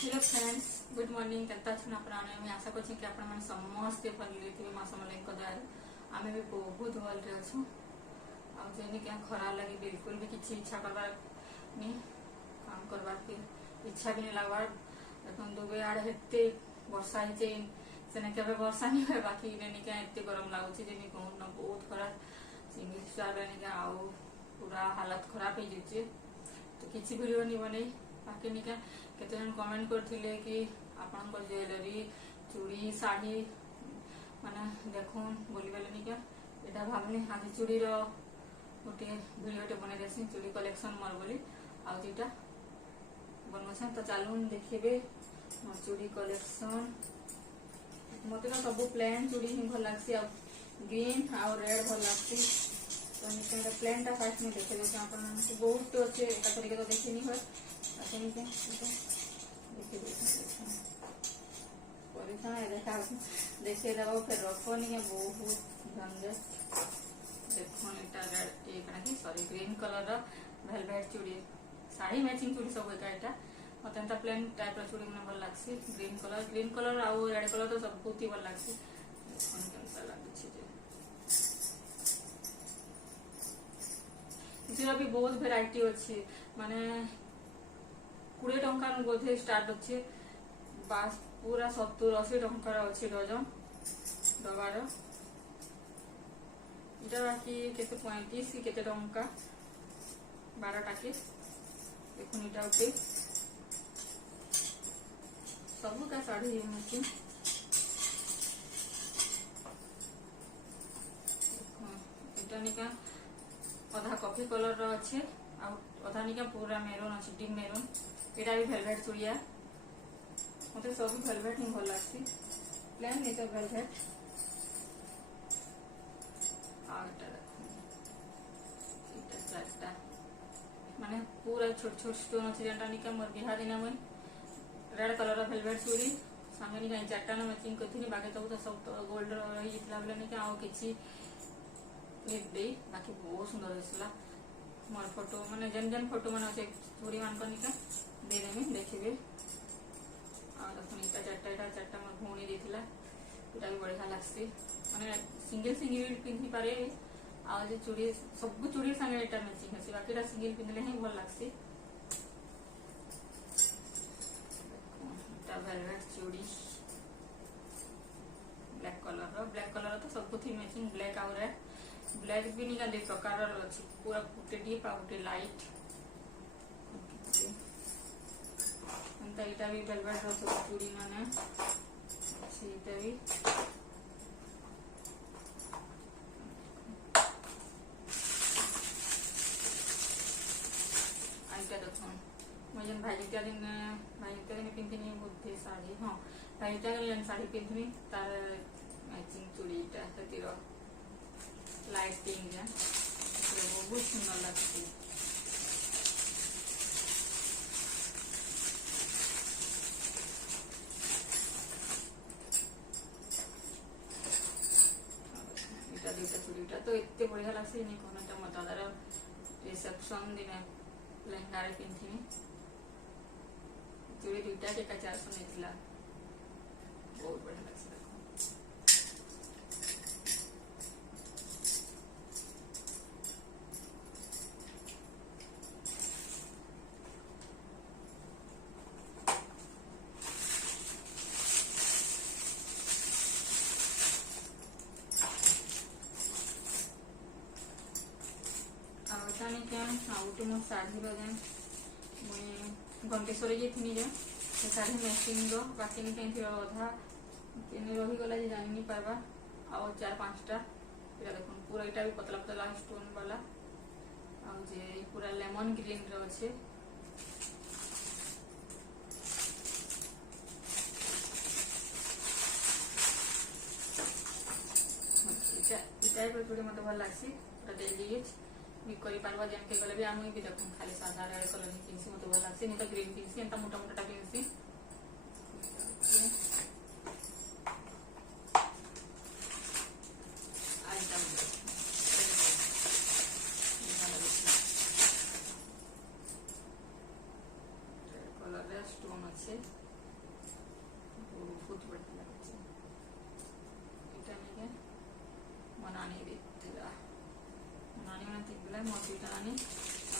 Hello friends, good morning. केता अच्छे मैं आशा कर समस्ते भले थे माँ समलें द्वारा आम भी बहुत भल्रे अच्छु आने क्या खराब लगे बिल्कुल भी किसी इच्छा करवार नहीं काम करवार के इच्छा भी नहीं लगवार देखो दुबे आड़े हेते वर्षा ही सेने के वर्षा नहीं हुए बाकी नहीं क्या एत गरम लगुच कहूँ ना बहुत खराब इंग्लिश क्या आउ पूरा हालत खराब हो जाए तो किसी वीडियो नहीं बने बाकी नहीं क्या केते जन कमेंट करथिले कि आपन ज्वेलरी चूड़ी साड़ी माने देखून बोली बेले नहीं क्या एटा भावनी आज चूड़ी रो गोटे वीडियोटे बने देसी चूड़ी कलेक्शन मोर बोली आउ दुटा बनोछन तो चलून देखिबे मोर चूड़ी कलेक्शन मते ना सब प्लेन चूड़ी ही भल लागसी आ ग्रीन आ रेड भल लागसी तो निके प्लेन टा फास्ट में देखे देते आपन बहुत अच्छे एका तरीके तो देखि नहीं होय देखे दबो फिर रखो नहीं बहुत झंझट देखो red sorry green colour velvet चूड़ी साड़ी मैचिंग चूड़ी सब एका मत प्लेन टाइप चूड़ी मैंने भल लगसी ग्रीन कलर आउ रेड कलर तो सब बहुत ही भल लगसी भी बहुत वेराइटी अच्छी माने 20 टंका बोधे स्टार्ट अच्छे बास पूरा 70-80 टंकार अच्छे डजन डबार इटा बाकी केते 35 की केते टंका 12 टाके देखुन इटा उठे सब का साड़ी मशीन इटा निका अधा कॉफी कलर अच्छे अधा निका पूरा मेरून अच्छे डीप मेरून एटा भी वेलवेट चूड़िया मत सब वेलवेट ही भल लगसी प्लेन नहीं तो वेलवेट चार्टा माने पूरा छोट छोट स्टोन अच्छे जेनटा निका मोर बिहा दिन मुई रेड कलर वेलवेट चूड़ी सामने निका चार्टा ना मैचिंग करथि बाकी तो सब तो गोल्ड रही जितला बेले निका आ किछि क्लिप दे बाकी बहुत सुंदर दिसला मोर फोटो माने जन जन फोटो माने अच्छे चूड़ी मान निका दे देमी देखिबे चार्टा मोर भौणी देथिला एटा भी बढ़िया लागसी माने सिंगल सिंगल पिंधि पारे आ जे चूड़ी सब चूड़ी संगे एटा मैचिंग हसी बाकी एटा सिंगल पिंधले ही भल लागसी एटा वेलवेट चूड़ी ब्लैक कलर तो सब थी मैचिंग ब्लैक आउ रेड ब्लैक भी निका दे प्रकार अछि पूरा गुटे डीप आ गुटे लाइट एटा भी वेलवेट रो सब चूड़ी माने अछि एटा भी आइटा देखो मजन भाईटा दिन पिंधिनी बुद्धि साड़ी हां भाईटा दिन साड़ी पिंधिनी तार मैचिंग चूड़ीटा सेतिर लाइटिंग जे बहुत सुंदर लगती तो इतने बढ़िया लगसी नहीं कहना मतादार रिसेप्शन दिन लहंगा पिंधि चूड़ी दुईटा के 400 नहीं बहुत बढ़िया लगसी आउटे मो शाढ़ी मुई घंटेश्वर जाइनी जे शाढ़ी मैचिंग बाकी नहीं कहीं अधा रहीगला जानी नहीं पार्बा आउ 4-5टा ये देख पूरा यहाँ भी पतला पतला स्टोन वाला आउ जे पूरा लेमन ग्रीन रो अच्छे चूड़ी मत भल लगसी डेली यूज भी करी पारबा जेम के गले भी आम भी देखो खाली सादा रेड कलर ही पिंसी मत भल लगसी नहीं तो ग्रीन पिंसी एंता मोटा मोटा पिंसी कलर स्टोन अच्छे बहुत बढ़िया लगे এটা নিয়ে মনানি দিলা মনানি মানে তিনবেলা মসুরিটা আনি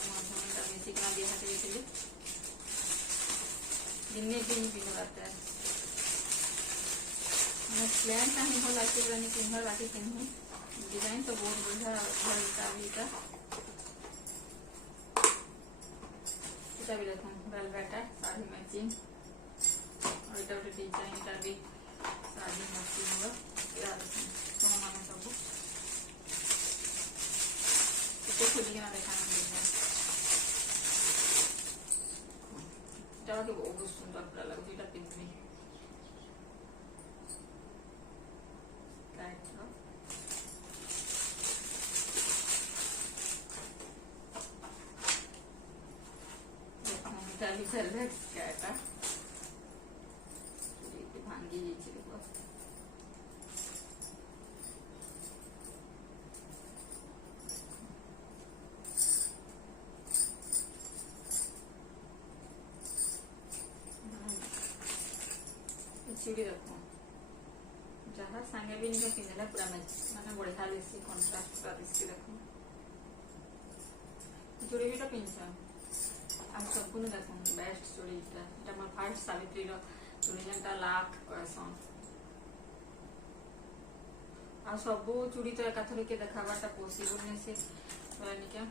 মধ্যমটা বেশি কিনা দিয়ে হাতে দিয়েছিলি দিনে দিন পিন্ধাতে मैं प्लान नहीं हो लाके बनी पिन्हल बाकी पिन्ही डिजाइन तो बहुत बढ़िया भलता भी का এটা भी देखो वेलवेट है साड़ी मैचिंग और এটা একটা ডিজাইন এটা भी साड़ी मैचिंग हो या तो माने सब এটা খুলি কিনা দেখানো দিলাম এটা কি বহুত সুন্দর পুরা লাগছে এটা পিন্হি वेलवेट कैटा भांगी जाइए चूड़ी देखो जहाँ सांगे भी नहीं पिंधला पूरा मैच माने बढ़िया दिसी कंट्रास्ट पूरा दिसी देखो चूड़ी भी तो पिंधछन आ सबको देखो बेस्ट चूड़ी এটা আমার ফার্স্ট সাবিত্রীর চুড়ি যেটা লাখ কয়সন আর সবু চুড়ি তো একাথরিকে দেখাবাটা পসিবল নেই সে নিকা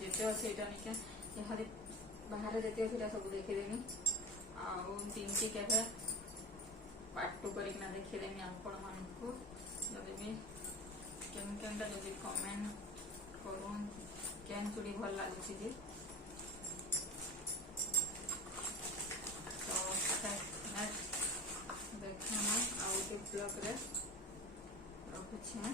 যেতে আছে এটা নিকা এখানে বাহারে যেতে আছে এটা সব দেখে দেমি আর তিনটি কেবে पार्ट 2 करिकना देखि देमी आपण मानकु जदि भी केनटा जदि कमेंट करूं केन चूड़ी भल लागुची जे तो नेक्स्ट देखना आउट ब्लॉग रे रखुछे।